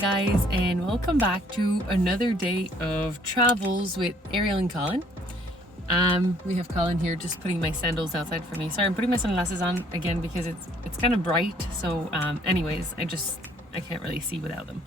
guys, and welcome back to another day of travels with Ariel and Colin. We have Colin here just putting my sandals outside for me. Sorry, I'm putting my sunglasses on again because it's kind of bright. So anyways, I can't really see without them.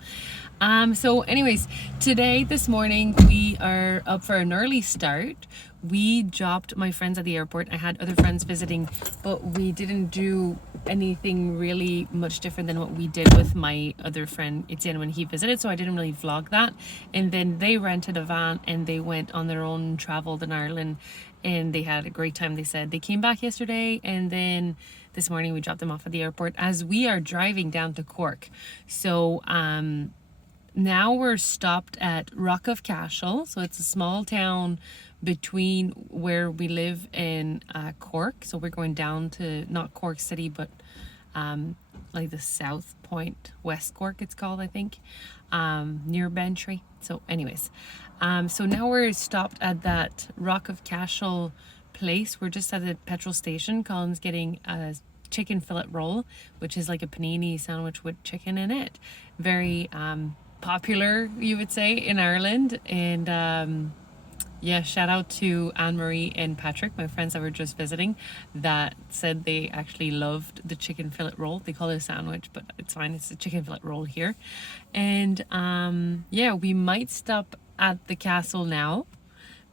So anyways, this morning we are up for an early start. We dropped my friends at the airport. I had other friends visiting, but we didn't do anything really much different than what we did with my other friend Etienne when he visited, so I didn't really vlog that. And then they rented a van and they went on their own, traveled in Ireland, and they had a great time. They said they came back yesterday, and then this morning we dropped them off at the airport as we are driving down to Cork. So now we're stopped at Rock of Cashel, so it's a small town between where we live in Cork. So we're going down to not Cork City, but like the South Point, West Cork it's called, I think, near Bantry. So anyways, so now we're stopped at that Rock of Cashel place. We're just at the petrol station. Colin's getting a chicken fillet roll, which is like a panini sandwich with chicken in it. Very popular, you would say, in Ireland. And yeah, shout out to Anne-Marie and Patrick, my friends that were just visiting, that said they actually loved the chicken fillet roll. They call it a sandwich, but it's fine, it's a chicken fillet roll here. And yeah, we might stop at the castle now.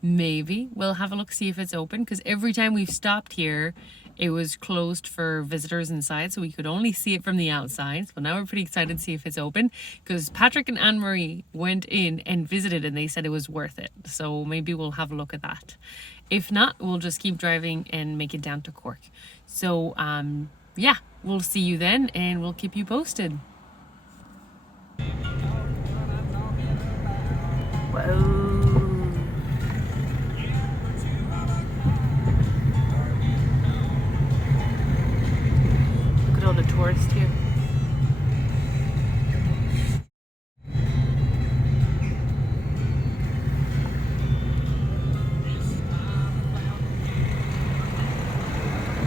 Maybe we'll have a look, see if it's open, because every time we've stopped here it was closed for visitors inside, so we could only see it from the outside. So now we're pretty excited to see if it's open, because Patrick and Anne-Marie went in and visited and they said it was worth it. So maybe we'll have a look at that. If not, we'll just keep driving and make it down to Cork. So yeah, we'll see you then and we'll keep you posted. Whoa. All the tourists here.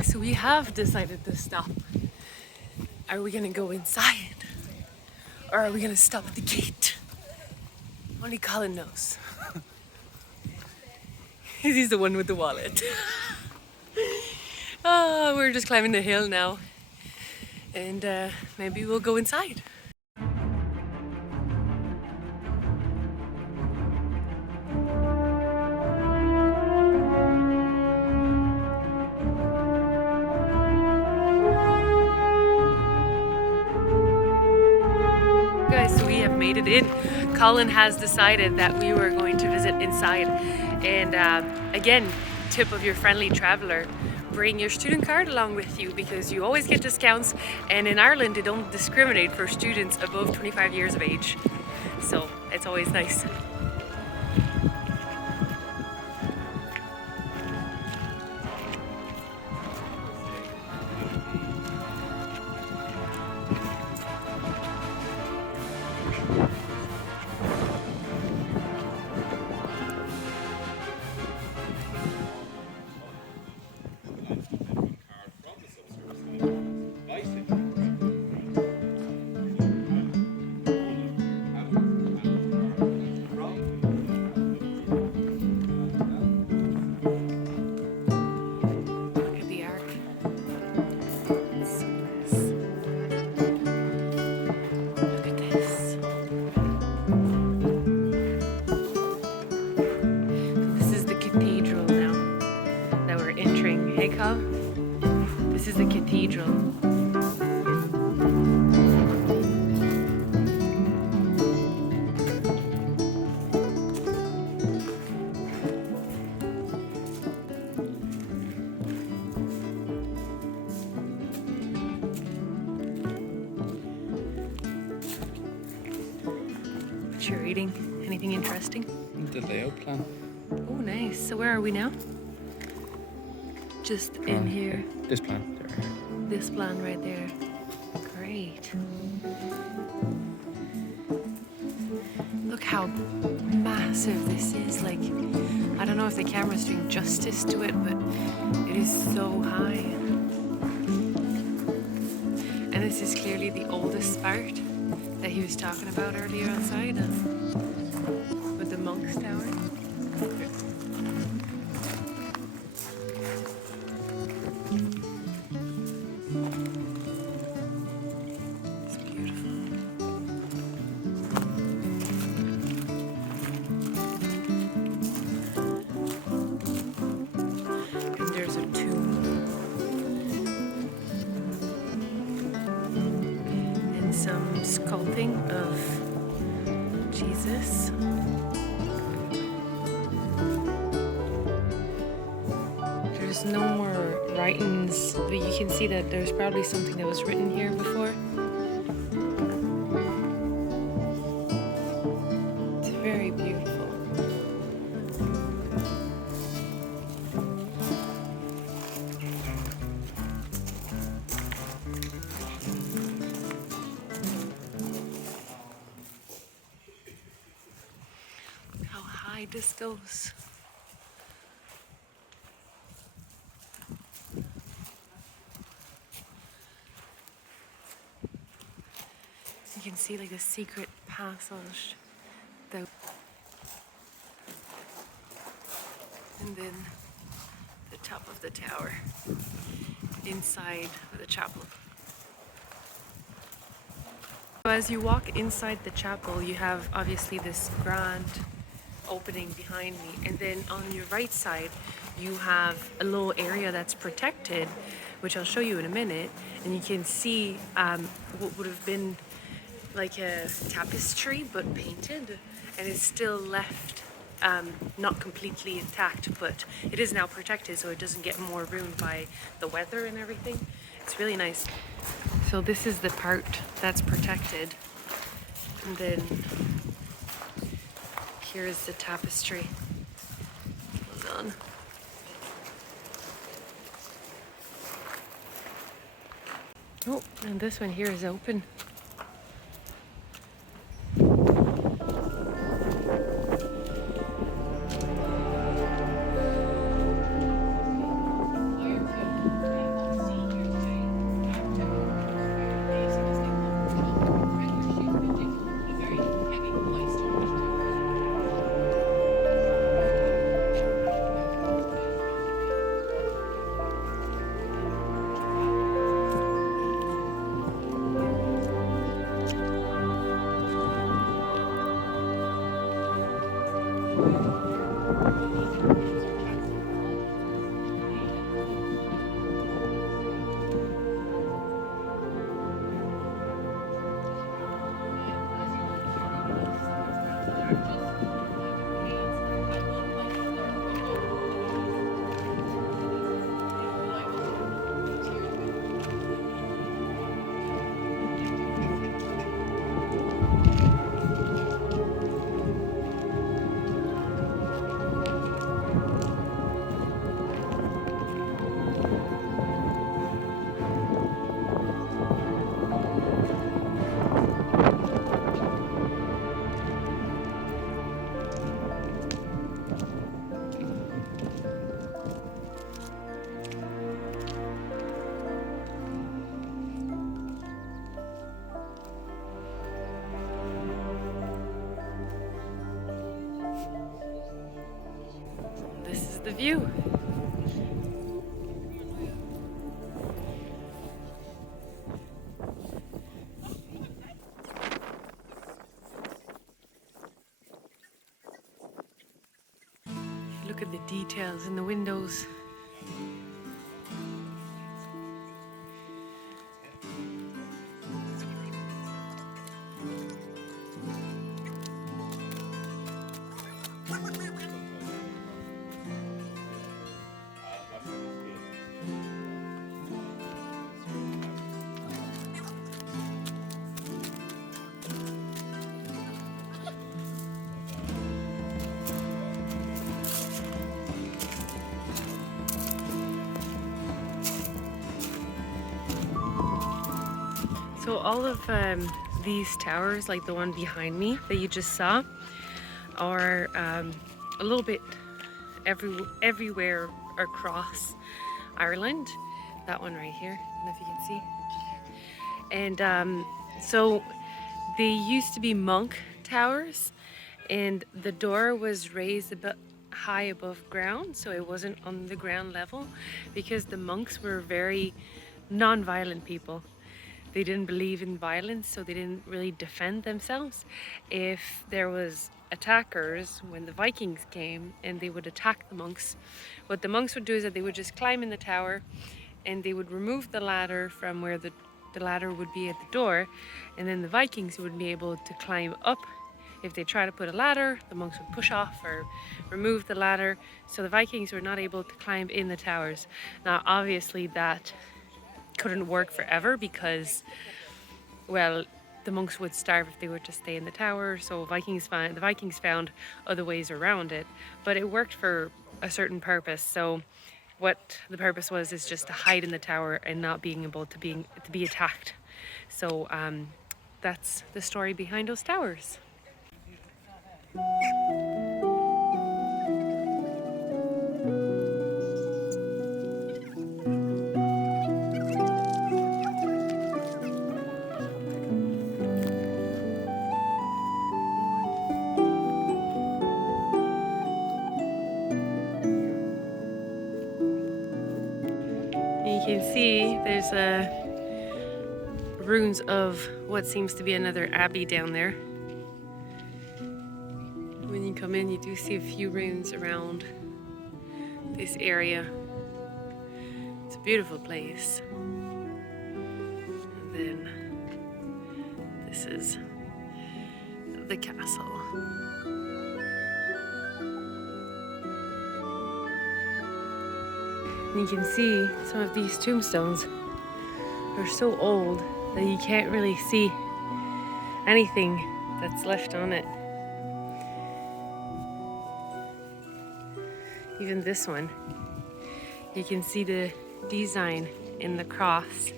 So we have decided to stop. Are we gonna go inside or are we gonna stop at the gate? Only Colin knows. He's the one with the wallet. Oh, we're just climbing the hill now. And maybe we'll go inside. Guys, so we have made it in. Colin has decided that we were going to visit inside. And again, tip of your friendly traveler: bring your student card along with you, because you always get discounts, and in Ireland they don't discriminate for students above 25 years of age, so it's always nice. This is the cathedral. What you reading? Anything interesting? The layout plan. Oh, nice. So where are we now? Just in here. This plan there. This plan right there. Great. Look how massive this is. Like, I don't know if the camera's doing justice to it, but it is so high. And this is clearly the oldest part. that he was talking about earlier outside with the monk's tower. It's beautiful. And there's a tomb. And some sculpting of Jesus. There's no more writings, but you can see that there's probably something that was written here before. It's very beautiful. Look how high this goes. You can see like the secret passage, and then the top of the tower inside the chapel. So as you walk inside the chapel, you have obviously this grand opening behind me, and then on your right side you have a little area that's protected, which I'll show you in a minute, and you can see what would have been like a tapestry but painted, and it's still left not completely intact, but it is now protected so it doesn't get more ruined by the weather and everything. It's really nice. So this is the part that's protected, and then here's the tapestry. Hold on. Oh, and this one here is open. The view. Look at the details in the windows. So all of these towers, like the one behind me that you just saw, are a little bit everywhere across Ireland. That one right here, I don't know if you can see. And so They used to be monk towers, and the door was raised a bit high above ground, so it wasn't on the ground level, because the monks were very non-violent people. They didn't believe in violence, so they didn't really defend themselves. If there was attackers, when the Vikings came and they would attack the monks, what the monks would do is that they would just climb in the tower and they would remove the ladder from where the ladder would be at the door, and then the Vikings would be able to climb up. If they try to put a ladder, the monks would push off or remove the ladder, so the Vikings were not able to climb in the towers. Now obviously that couldn't work forever because, well, the monks would starve if they were to stay in the tower, so the Vikings found other ways around it, but it worked for a certain purpose. So what the purpose was is just to hide in the tower and not being able to be attacked. So that's the story behind those towers. You can see there's ruins of what seems to be another abbey down there. When you come in, you do see a few ruins around this area. It's a beautiful place. And then this is the castle. And you can see some of these tombstones are so old that you can't really see anything that's left on it. Even this one, you can see the design in the cross,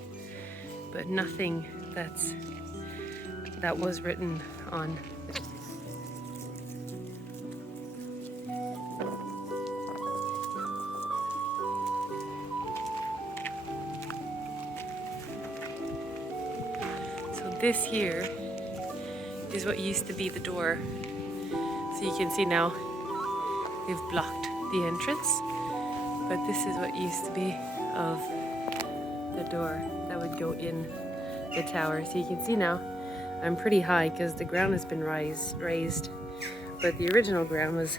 but nothing that was written on. This here is what used to be the door. So you can see now they've blocked the entrance, but this is what used to be of the door that would go in the tower. So you can see now I'm pretty high because the ground has been raised, but the original ground was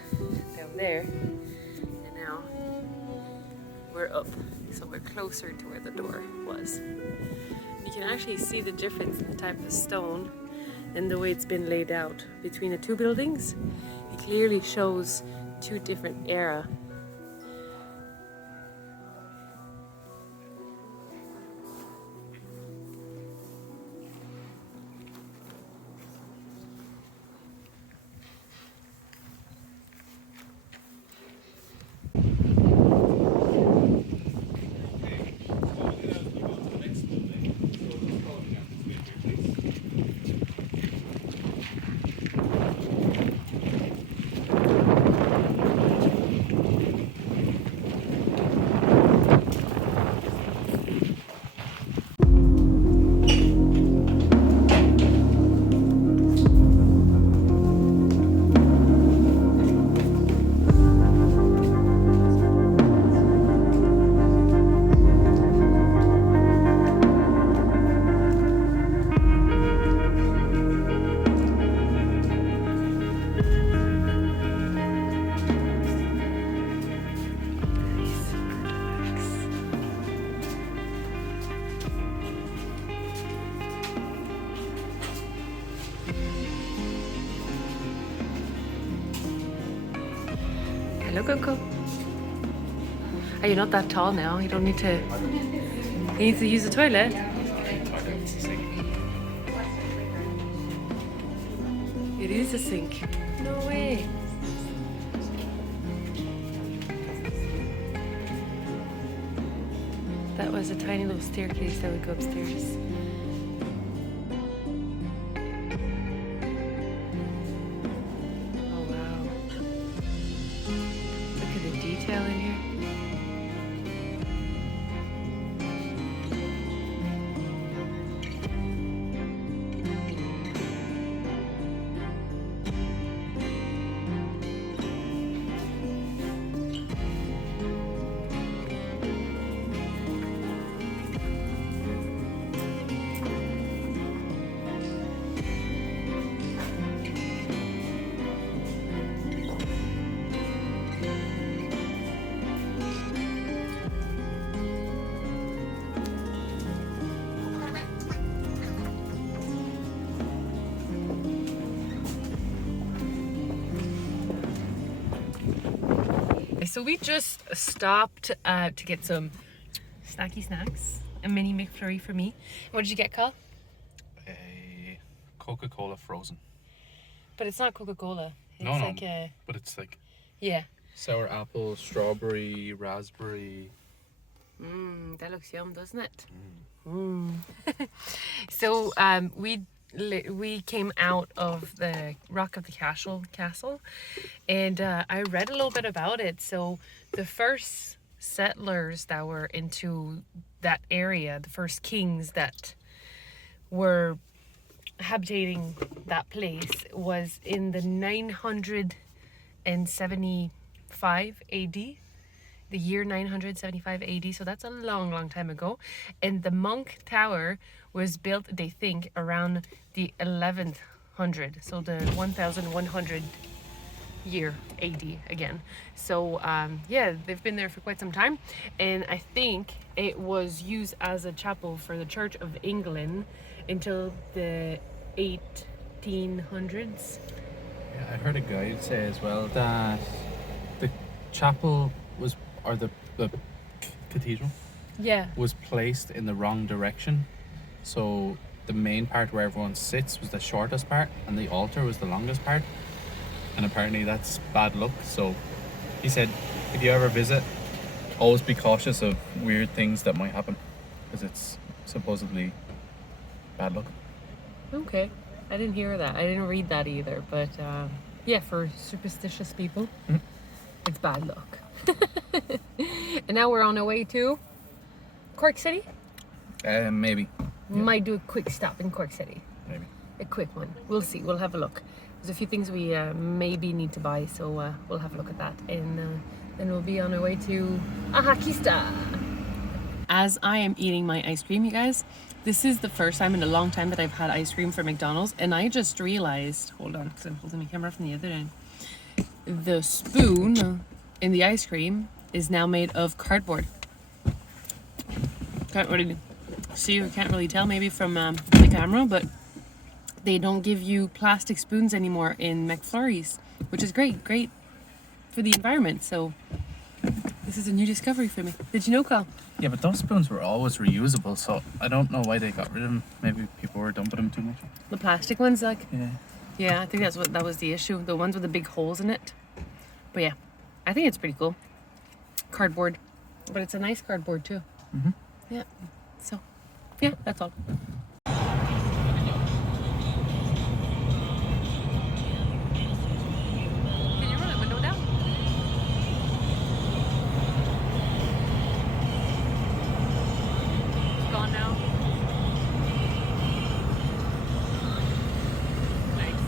down there, and now we're up, so we're closer to where the door was. You can actually see the difference in the type of stone and the way it's been laid out between the two buildings. It clearly shows two different era. Hello, Coco. Are you not that tall now? You don't need to. You need to use the toilet. It is a sink. No way. That was a tiny little staircase that would go upstairs. Detail in here. So we just stopped to get some snacky snacks. A mini McFlurry for me. What did you get, Carl? A Coca-Cola frozen. But it's not Coca-Cola. It's No, like a... but it's like Yeah. sour apple, strawberry, raspberry. That looks yum, doesn't it? So we came out of the Rock of the Cashel castle, and I read a little bit about it. So the first settlers that were into that area, the first kings that were habitating that place, was in the 975 AD, the year 975 AD. So that's a long time ago. And the monk tower was built, they think, around the 1100, so the 1100 year AD again. So yeah, they've been there for quite some time, and I think it was used as a chapel for the Church of England until the 1800s. Yeah, I heard a guide say as well that the chapel was, or the cathedral Yeah. was placed in the wrong direction. So the main part where everyone sits was the shortest part, and the altar was the longest part. And apparently that's bad luck. So he said, if you ever visit, always be cautious of weird things that might happen, because it's supposedly bad luck. Okay. I didn't hear that. I didn't read that either. But yeah, for superstitious people, it's bad luck. And now we're on our way to Cork City. Maybe. We might do a quick stop in Cork City. Maybe. A quick one. We'll see. We'll have a look. There's a few things we maybe need to buy, so we'll have a look at that. And then we'll be on our way to Ahakista. As I am eating my ice cream, you guys, this is the first time in a long time that I've had ice cream from McDonald's, and I just realized, hold on, because I'm holding my camera from the other end, the spoon in the ice cream is now made of cardboard. Can't really see or can't really tell maybe from the camera, but they don't give you plastic spoons anymore in McFlurries, which is great for the environment. So this is a new discovery for me. Did you know, Carl? Yeah, but those spoons were always reusable, so I don't know why they got rid of them. Maybe people were dumping them too much. The plastic ones, like? Yeah. I think that was the issue. The ones with the big holes in it. But yeah, I think it's pretty cool. Cardboard. But it's a nice cardboard too. Yeah. So, yeah, that's all. Can you roll the window down? It's gone now. Nice.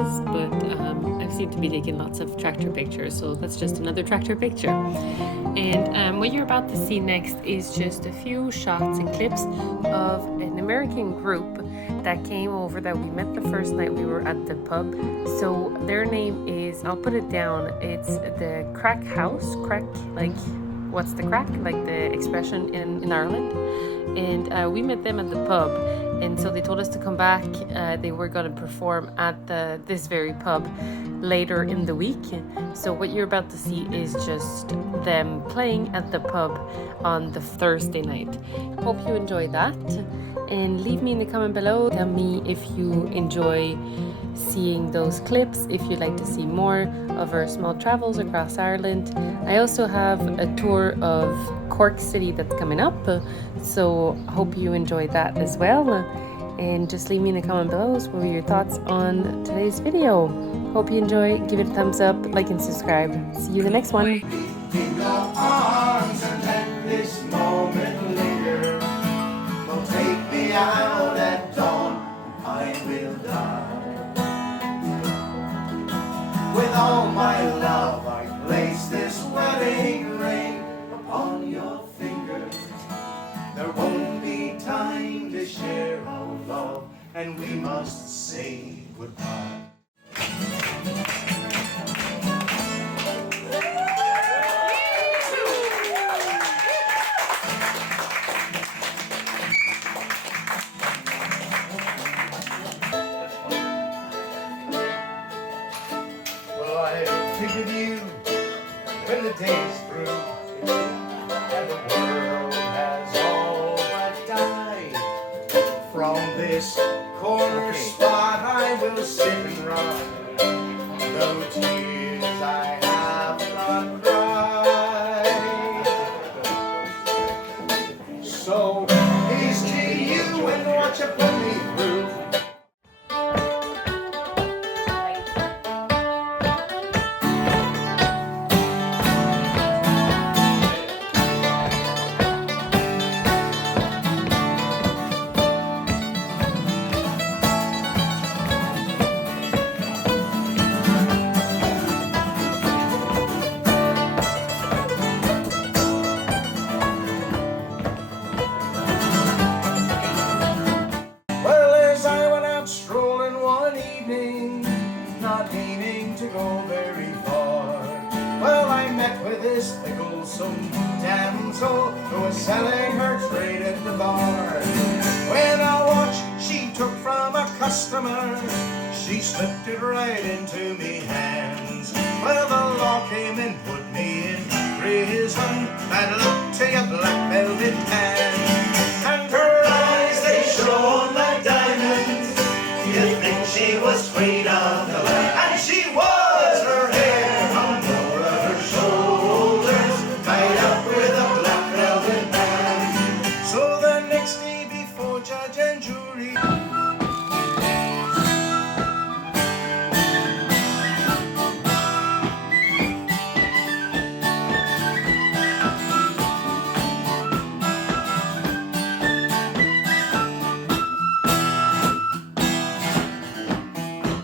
is, but I seem to be taking lots of tractor pictures, so that's just another tractor picture. And what you're about to see next is just a few shots and clips of an American group that came over that we met the first night we were at the pub. So their name is, I'll put it down, it's the Crack House. Crack, like what's the crack, like the expression in Ireland. And we met them at the pub, and so they told us to come back. They were going to perform at this very pub later in the week. So what you're about to see is just them playing at the pub on the Thursday night. Hope you enjoy that, and leave me in the comment below. Tell me if you enjoy seeing those clips, if you'd like to see more of our small travels across Ireland. I also have a tour of Cork City that's coming up, so hope you enjoy that as well. And just leave me in the comment below what were your thoughts on today's video. Hope you enjoy. Give it a thumbs up, like and subscribe. See you in the next one. In your arms and let this moment linger. Don't take me out at dawn, I will die. With all my love I place this wedding ring upon your finger. There won't be time to share our love, and we must say goodbye. Well, I think of you when the day's through, and the world has all but died. From this corner spot I will sit and ride. No tears I have not cried. So here's to you and what you put me through. Well, as I went out strolling one evening, not meaning to go very far, well, I met with this picklesome damsel who was selling her trade at the bar. When a watch she took from a customer, she slipped it right into me hands. Well, the law came and put me in prison. Bad luck to your black velvet hand. And her eyes, they shone like diamonds. You'd think she was queen of the land. And she was. Her hair hung over her shoulders, tied up with a black velvet band. So the next day before judge and jury,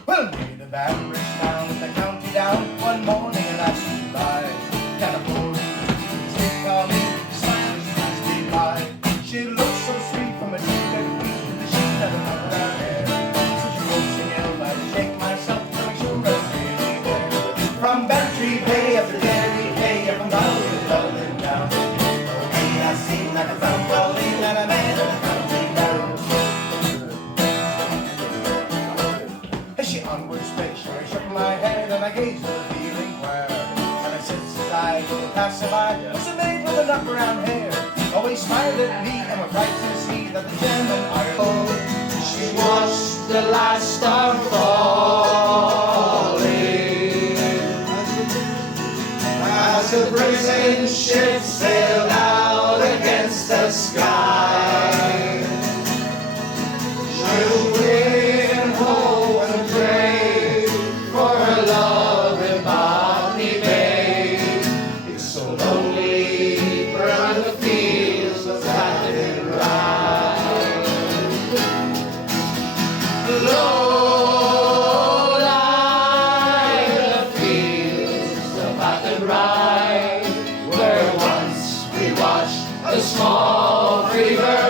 well, me the Bantry down at the county down one morning and I stood by. Can afford stick on me, smile as passed me by. She looked so sweet from a tree that queen, she had a knock around hair. So she wrote sing out, I'd shake myself to make sure I was really there. From Bantry Bay up to Derry Bay, up and down to Dublin down. Oh, me, I seem like a found rolling and a man in a country down. As she onward sped, sure I shook my head and I gazed with a feeling queer. And I said, says I, to the passerby, was a maid with a knock around hair. Always smiled at me and were bright to see that the gem in Ireland. She watched the last star falling as the prison ship sailed out against the sky. She'll wait and hope and pray for her love in Bantry Bay. It's so lonely around the fields of Cashel. Lord, a small river